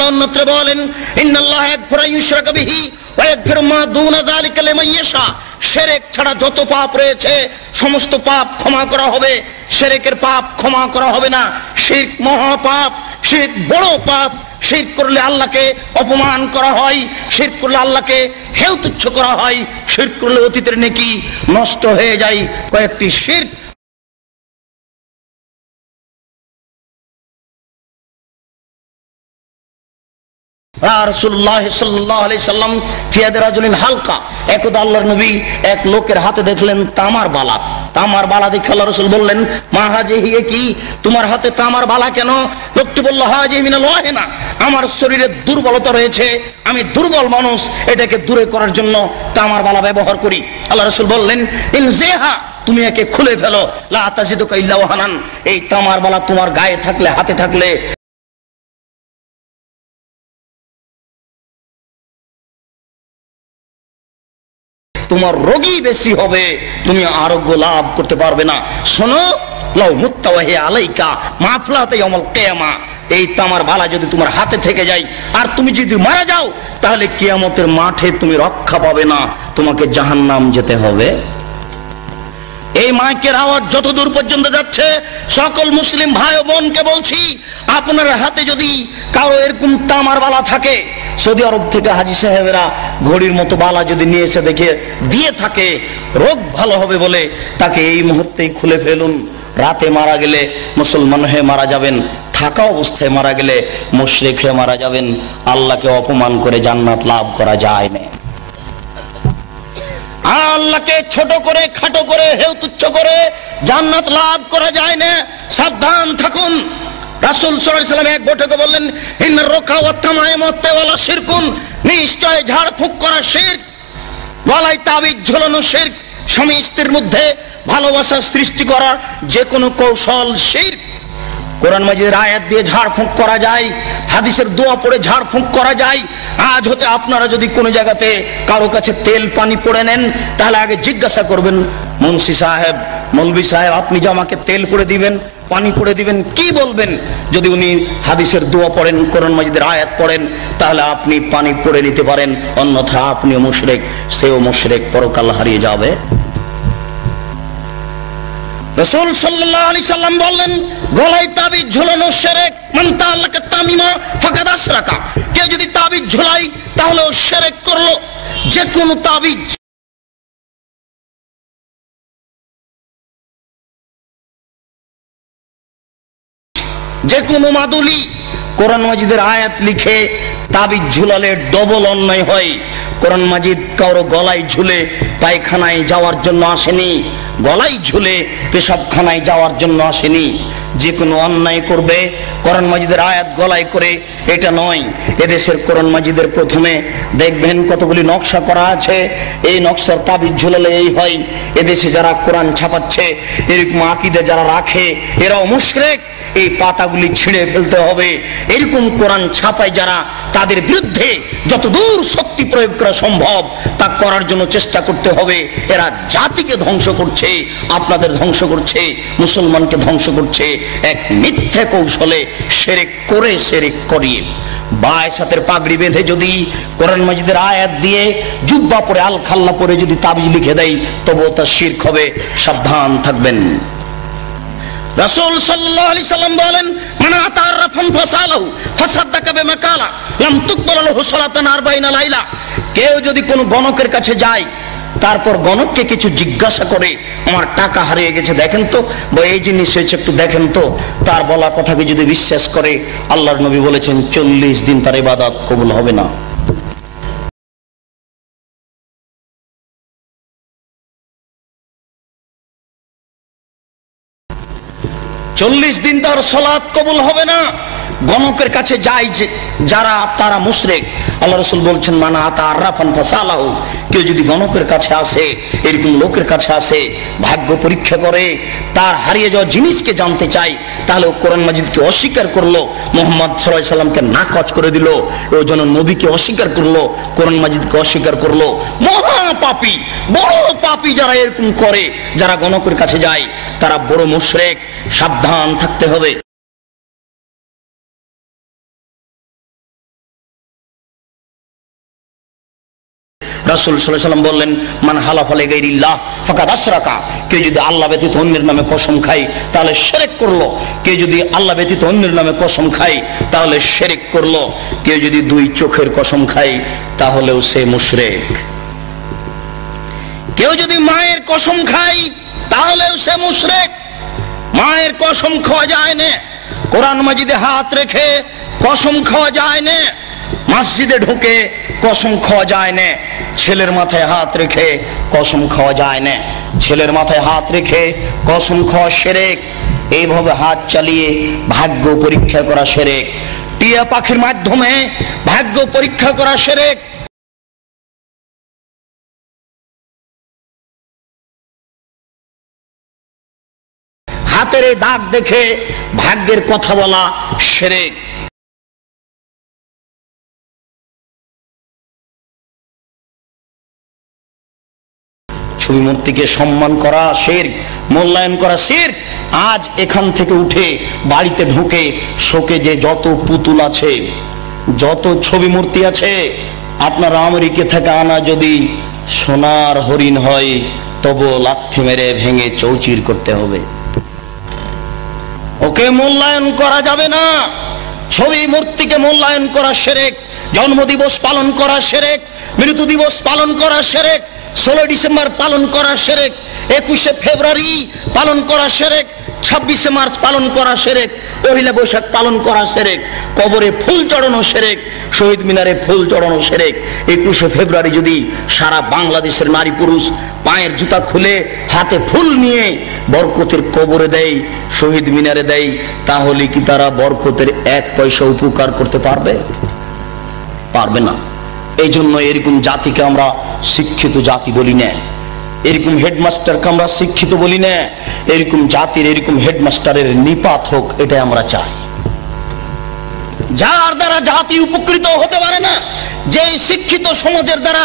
আল্লাহ অন্যত্র বলেন, ইন্নাল্লাহা ইয়াগফিরু ইউশরাকা বিহি ওয়া ইয়াগফিরু মা দুনা যালিকা লিমান ইয়াশা। শিরক ছাড়া যত পাপ রয়েছে সমস্ত পাপ ক্ষমা করা হবে, শিরকের পাপ ক্ষমা করা হবে না। শিরক মহাপাপ, শিরক বড় পাপ। শিরক করলে আল্লাহকে অপমান করা হয়, শিরক করলে আল্লাহকে হেয় তুচ্ছ করা হয়, শিরক করলে অতীতের নেকি নষ্ট হয়ে যায়। কয়েকটি শিরক রাসূলুল্লাহ সাল্লাল্লাহু আলাইহি সাল্লাম ফিয়াদ রাজুলিন হালকা, একদা আল্লাহর নবী এক লোকের হাতে দেখলেন তামার বালা। তামার বালা দেখে আল্লাহ রাসূল বললেন, মা হাজিহি, কি তোমার হাতে তামার বালা কেন? লোকটি বলল, হাজিহি মিনাল ওয়াহিনা, আমার শরীরে দুর্বলতা রয়েছে, আমি দুর্বল মানুষ, এটাকে দূরে করার জন্য তামার বালা ব্যবহার করি। আল্লাহ রাসূল বললেন, ইনজিহা, তুমি একে খুলে ফেলো, লা তাজিদুকা ইল্লা ওয়াহানান। এই তামার বালা তোমার গায়ে থাকলে, হাতে থাকলে তোমার রোগী বেশি হবে, তুমি আরোগ্য লাভ করতে পারবে না। শোনো, লাউ মুত্তাওয়াহি আলাইকা মাফলাতে ইয়াউমুল কিয়ামা, এই তামার বালা যদি তোমার হাতে থেকে যায় আর তুমি যদি মারা যাও, তাহলে কিয়ামতের মাঠে তুমি রক্ষা পাবে না, তোমাকে জাহান্নাম যেতে হবে। এই মাইকের আওয়াজ যত দূর পর্যন্ত যাচ্ছে, সকল মুসলিম ভাই ও বোনকে বলছি, আপনার হাতে যদি কারো এরকম তামার বালা থাকে, সৌদি আরব থেকে হাজী সাহেবেরা ঘড়ির মতো বালা যদি নিয়ে এসে দেখে দিয়ে থাকে, রোগ ভালো হবে বলে তাকে এই মুহূর্তেই খুলে ফেলুন। রাতে মারা গেলে মুসলমান হয়ে মারা যাবেন, থাকা অবস্থায় মারা গেলে মুশরিক হয়ে মারা যাবেন। আল্লাহকে অপমান করে জান্নাত লাভ করা যায় না, আল্লাহকে ছোট করে, খাটো করে, হেয় তুচ্ছ করে জান্নাত লাভ করা যায় না। সাবধান থাকুন। রাসূল সাল্লাল্লাহু আলাইহি ওয়াসাল্লাম এক বৈঠকে বললেন, ইন্নার রুকা ওয়াত তামাইম ওয়াত তাওয়ালা শিরকুন, নিশ্চয় ঝাড় ফুঁক করা শিরক, গলায় তাবিজ ঝোলানো শিরক, স্বামী স্ত্রীর মধ্যে ভালোবাসা সৃষ্টি করার যে কোনো কৌশল শিরক। কোরআন মাজিদের আয়াত দিয়ে ঝাড় ফুঁক করা যায়, হাদিসের দোয়া পড়ে ঝাড় ফুঁক করা যায়। আজ হতে আপনারা যদি কোনো জায়গাতে কারো কাছে তেল পানি পড়ে নেন, তাহলে আগে জিজ্ঞাসা করবেন, মুন্সি সাহেব, মৌলভী সাহেব, আপনি যে আমাকে তেল পড়ে দিবেন, পানি পড়ে দিবেন, কি বলবেন? যদি উনি হাদিসের দোয়া পড়েন, কোরআন মাজিদের আয়াত পড়েন, তাহলে আপনি পানি পড়ে নিতে পারেন, অন্যথা আপনিও মুশরিক, সেও মুশরিক, পরকাল হারিয়ে যাবে। রাসূল সাল্লাল্লাহু আলাইহি সাল্লাম বললেন, গলায় তাবিজ ঝুলানো শিরক, মান তাআল্লাকা তামিমা ফাকাদ আশরাকা, কেউ যদি তাবিজ ঝুলাই তাহলে ও শিরক করলো। যে কোনো তাবিজ, যে কোনো মাদুলি, কোরআন মাজিদের আয়াত লিখে তাবিজ ঝুলালে ডবল অন্যায় হয়। কোরআন মাজিদ কারো গলায় ঝুলে পায়খানায় যাওয়ার জন্য আসেনি, গলায় ঝুলে পেশাবখানায় যাওয়ার জন্য আসেনি। যে কোনো অন্যায় করবে কোরআন মাজিদের আয়াত গলায় করে, এটা নয়। এদেশের কোরআন মাজিদের প্রথমে দেখবেন কতগুলি নকশা করা আছে, এই নকশার তাবিজ ঝুলালে এই হয়। এদেশে যারা কোরআন ছাপাচ্ছে, এরকম আকীদা যারা রাখে, এরাও মুশরিক। এই পাতাগুলি ছিঁড়ে ফেলতে হবে। এরকম কোরআন ছাপায় যারা, তাদের বিরুদ্ধে যতদূর শক্তি প্রয়োগ করা সম্ভব তা করার জন্য চেষ্টা করতে হবে। এরা জাতিকে ধ্বংস করছে, আপনাদের ধ্বংস করছে, মুসলমানকে ধ্বংস করছে এক মিথ্যা কৌশলে, শিরক করে, শিরক করিয়ে। বায়সাতের পাগড়ি বেঁধে যদি কোরআন মাজিদের আয়াত দিয়ে জুব্বা পরে, আল খাল্লা পরে যদি তাবিজ লিখে দেয়, তবুও তা শিরক হবে। সাবধান থাকবেন। রাসূল সাল্লাল্লাহু আলাইহি সাল্লাম বলেন, মান আতারাফান ফাসালাহু ফাসাদদাকা বিমা কালা লাম তুকবাল লাহু সালাতান 40 লাইলা। কেউ যদি কোনো গণকের কাছে যায়, তারপর গণককে কিছু জিজ্ঞাসা করে, আমার টাকা হারিয়ে গেছে দেখেন তো, বা এই জিনিস হয়েছে একটু দেখেন তো, তার বলা কথাকে যদি বিশ্বাস করে, আল্লাহর নবী বলেছেন 40 দিন তার ইবাদত কবুল হবে না। 40 দিন তার সালাত কবুল হবে না। গণকের কাছে যায় যারা, তারা মুশরিক। আল্লাহ রাসূল বলছেন, মানা আতা আরাফান ফাসালাহু, কেউ যদি গণকের কাছে আসে, এরকম লোকের কাছে আসে, ভাগ্য পরীক্ষা করে, তার হারিয়ে যাওয়া জিনিসকে জানতে চায়, তাহলে ও কোরআন মাজিদকে অস্বীকার করলো, মুহাম্মদ সাল্লাল্লাহু আলাইহি সাল্লামকে নাকচ করে দিল, ও যেন নবীকে অস্বীকার করলো, কোরআন মাজিদকে অস্বীকার করলো। মহা পাপী, বড় পাপী যারা এরকম করে, যারা গণকের কাছে যায়, তারা বড় মুশরিক। সাবধান থাকতে হবে। রাসূল সাল্লাল্লাহু আলাইহি ওয়াসাল্লাম বললেন, মান হালাফা লিগাইরিল্লাহ ফাকাদ আশরাকা, কেউ যদি আল্লাহ ব্যতীত অন্যের নামে কসম খায় তাহলে শিরক করলো। কেউ যদি আল্লাহ ব্যতীত অন্যের নামে কসম খায় তাহলে শিরক করলো। কেউ যদি দুই চোখের কসম খায় তাহলেও সে মুশরিক। কেউ যদি মায়ের কসম খায় তাহলেও সে মুশরিক। মায়ের কসম খাওয়া যায় না, কোরআন মাজিদে হাত রেখে কসম খাওয়া যায় না, মসজিদে ঢুকে কসম খাওয়া যায় না, ছেলের মাথায় হাত রেখে কসম খাওয়া যায় না, ছেলের মাথায় হাত রেখে কসম খাওয়া শিরক। এইভাবে হাত চালিয়ে ভাগ্য পরীক্ষা করা শিরক। টিয়া পাখির মাধ্যমে ভাগ্য পরীক্ষা করা শিরক। হাতের দাগ দেখে ভাগ্যের কথা বলা শিরক। ছবি মূর্তিকে সম্মান করা শিরক, মূল্যায়ন করা শিরক। আজ এখান থেকে উঠে বাড়িতে ঢুকে শোকেজে যত পুতুল আছে, যত ছবি মূর্তি আছে, আপনার আমেরিকা থেকে আনা যদি সোনার হরিণ হয় তবু লাথি মেরে ভেঙে চৌচির করতে হবে। ওকে মূল্যায়ন করা যাবে না। ছবি মূর্তিকে মূল্যায়ন করা শিরক। জন্মদিবস পালন করা শিরক, মৃত্যু দিবস পালন করা শিরক, 16 ডিসেম্বর পালন করা শিরক, 21শে ফেব্রুয়ারি পালন করা শিরক, 26শে মার্চ পালন করা শিরক, পহেলা বৈশাখ পালন করা শিরক, কবরে ফুল চড়ানো শিরক, শহীদ মিনারে ফুল চড়ানো শিরক। 21শে ফেব্রুয়ারি যদি সারা বাংলাদেশের নারী পুরুষ পায়ের জুতা খুলে হাতে ফুল নিয়ে বরকতের কবরে দেয়, শহীদ মিনারে দেয়, তাহলে কি তারা বরকতের 1 পয়সা উপকার করতে পারবে? পারবে না। এই জন্য এরকম জাতিকে আমরা শিক্ষিত জাতি বলি না, এরকম হেডমাস্টারকে আমরা শিক্ষিত বলি না। এরকম জাতির, এরকম হেডমাস্টারের নিপাত হোক, এটাই আমরা চাই। যার দ্বারা জাতি উপকৃত হতে পারে না, যে শিক্ষিত সমাজের দ্বারা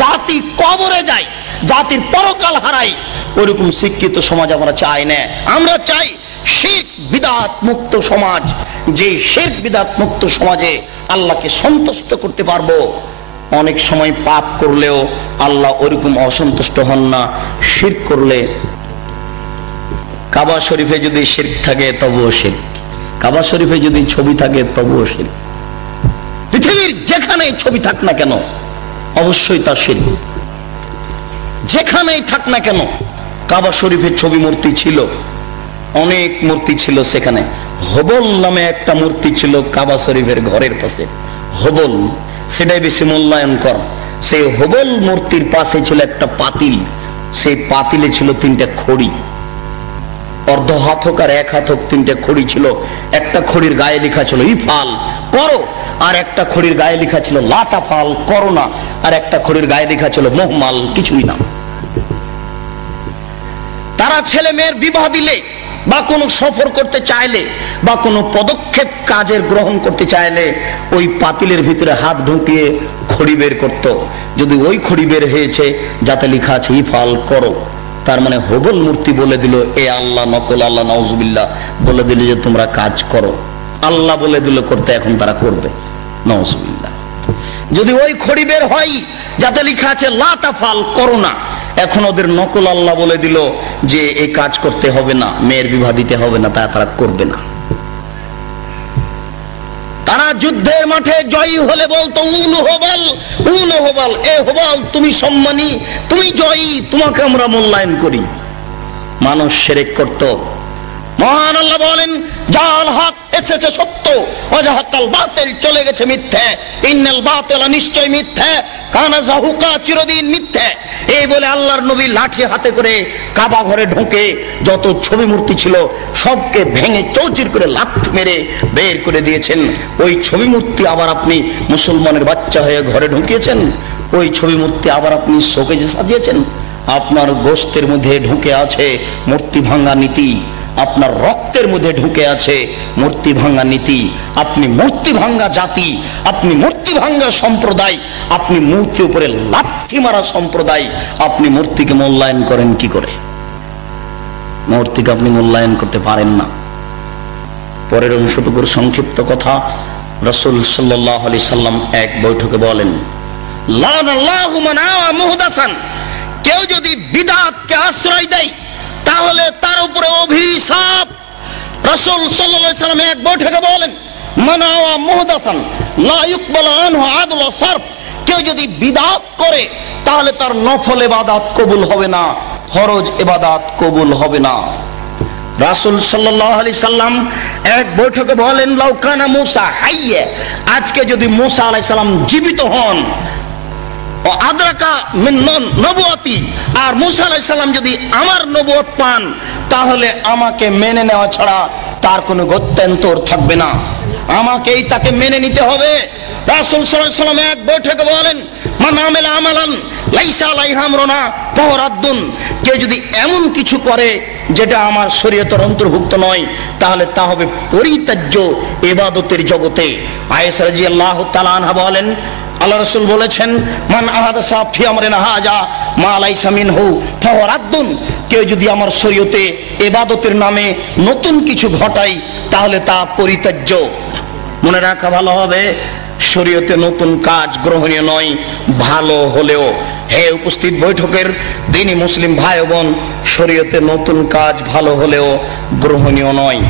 জাতি কবরে যায়, জাতির পরকাল হারায়, ওরকম শিক্ষিত সমাজ আমরা চাই না। আমরা চাই শিরক বিদআত মুক্ত সমাজ। যে শিরক বিদআত মুক্ত সমাজে আল্লাহকে সন্তুষ্ট করতে পারবো। অনেক সময় পাপ করলেও আল্লাহ ওরকম অসন্তুষ্ট হন না। শিরক করলে, কাবা শরীফে যদি শিরক থাকে তবুও শিরক, কাবা শরীফে যদি ছবি থাকে তবুও শিরক। পৃথিবীর যেখানেই ছবি থাক না কেন অবশ্যই তা শিরক। যেখানেই থাক না কেন, কাবা শরীফের ছবি মূর্তি ছিল, অনেক মূর্তি ছিল সেখানে। হবল নামে একটা মূর্তি ছিল কাবা শরীফের ঘরের পাশে, হবল, সেটাই বেশি মূল্যায়ন কর। সেই হবল মূর্তির পাশে ছিল একটা পাতিল, সেই পাতিলে ছিল 3টা খড়ি, অর্ধ হাত হোক আর 1 হাত হোক 3টা খড়ি ছিল। একটা খড়ির গায়ে লেখা ছিল ইফাল, করো, আর একটা খড়ির গায়ে লেখা ছিল লা তাফাল, করো না, আর একটা খড়ির গায়ে লেখা ছিল মুহমাল, কিছুই না। তারা ছেলে মেয়ের বিবাহ দিলে বা কোনো সফর করতে চাইলে বা কোনো পদক্ষেপ কাজের গ্রহণ করতে চাইলে ওই পাতিলের ভিতরে হাত ঢুকিয়ে খড়ি বের করত। যদি ওই খড়ি বের হয়েছে যাতে লেখা আছে ইফাল, করো, তার মানে হবল মূর্তি বলে দিল এ আল্লাহ, নকল আল্লাহ, নাউজুবিল্লাহ বলে দিল যে তোমরা কাজ করো। আল্লাহ বলে দিল করতে, এখন তারা করবে, নাউজুবিল্লাহ। যদি ওই খড়ি বের হয় যাতে লেখা আছে লা তাফাল, করো না, এখন ওদের নকল আল্লাহ বলে দিল যে এই কাজ করতে হবে না, মেয়ের বিবাহ দিতে হবে না, তারা করবে না। তারা যুদ্ধের মাঠে জয়ী হলে বলতো উল হবল, উল হবল, এ হবল তুমি সম্মানী, তুমি জয়ী, তোমাকে আমরা মূল্যায়ন করি। মানুষ শিরক করত। মহান আল্লাহ বলেন জাল হক এসেছে সত্য, ওয়াজাহাকাল বাতিল চলে গেছে মিথ্যা, ইন্নাল বাতিলা নিশ্চয় মিথ্যা, কানা যাহুকা চিরদিন মিথ্যা। এই বলে আল্লাহর নবী লাঠি হাতে করে কাবা ঘরে ঢুকে যত ছবি মূর্তি ছিল সবকে ভেঙে চৌচির করে লাথি মেরে বের করে দিয়েছেন। ওই ছবি মূর্তি আবার আপনি মুসলমানের বাচ্চা হয়ে ঘরে ঢুকিয়েছেন, ওই ছবি মূর্তি আবার আপনি শোকেজে সাজিয়েছেন। আপনার গোশতের মধ্যে ঢুকে আছে মূর্তি ভাঙা নীতি, আপনার রক্তের মধ্যে ঢুকে আছে মূর্তি ভাঙ্গা নীতি। আপনি মূর্তি ভাঙ্গা জাতি, আপনি মূর্তি ভাঙ্গা সম্প্রদায়, আপনি মূর্তি উপরে লাথি মারা সম্প্রদায়। আপনি মূর্তিকে মূল্যায়ন করেন কি করে? মূর্তিকে আপনি মূল্যায়ন করতে পারেন না। পরের অংশটুকুর সংক্ষিপ্ত কথা রাসূল সাল্লাল্লাহু আলাইহি সাল্লাম এক বৈঠকে বলেন, লানাল্লাহু মান আওয়া মুহদাসান, কেউ যদি বিদআতকে আশ্রয় দেয় তাহলে তার উপরে অভিশাপ। রাসূল সাল্লাল্লাহু আলাইহি ওয়াসাল্লাম এক বৈঠকে বলেন, মান আওয়া মুহদাসান লা ইউকবালু আনহু আদল ওয়া সারফ, কেউ যদি বিদআত করে তাহলে তার নফল ইবাদত কবুল হবে না, ফরজ ইবাদত কবুল হবে না। রাসূল সাল্লাল্লাহু আলাইহি সাল্লাম এক বৈঠকে বলেন, লাউ কানা মূসা হাইয়া, আজকে যদি মূসা আলাইহিস সালাম জীবিত হন, ও আদরাকা মিন নবুয়তি, আর মূসা আলাইহিস সালাম যদি আমার নবুয়ত পান, তাহলে আমাকে মেনে নেওয়া ছাড়া তার কোনো গত্যন্তর থাকবে না, আমাকেই তাকে মেনে নিতে হবে। রাসূল সাল্লাল্লাহু আলাইহি সাল্লাম এক বৈঠকে বলেন, মান আমিলা আমালান লাইসা আলাইহি আমরুনা ফাহুয়া রাদ্দুন, কেউ যদি এমন কিছু করে যেটা আমার শরীয়তের অন্তর্ভুক্ত নয়, তাহলে তা হবে পরিত্যাজ্য ইবাদতের জগতে। আয়েশা রাদিয়াল্লাহু তাআলা আনহা বলেন, আল্লাহ রাসূল বলেছেন, মান আহাদাসা ফি আমরিনা হাযা মা লাইসা মিনহু ফাহুয়া রাদ্দুন, কেউ যদি আমার শরীয়তে ইবাদতের নামে নতুন কিছু ঘটায় তাহলে তা পরিত্যাজ্য। মনে রাখা ভালো হবে, শরীয়তে নতুন কাজ গ্রহণীয় নয়, ভালো হলেও। হে উপস্থিত বৈঠকের দিনী মুসলিম ভাই বোন, শরীয়তে নতুন কাজ ভালো হলেও গ্রহণীয় নয়।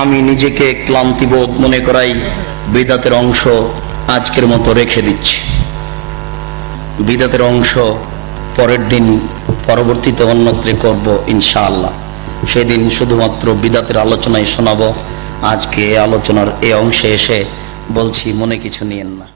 আমি নিজেকে ক্লান্তিবোধ মনে করাই বিদআতের অংশ আজকের মতো রেখে দিচ্ছি। বিদআতের অংশ পরের দিন পরবর্তীতে অন্যত্রে করব ইনশাআল্লাহ। সেদিন শুধুমাত্র বিদআতের আলোচনায় শোনাবো। আজকে এই আলোচনার এই অংশে এসে বলছি, মনে কিছু নিয়েন না।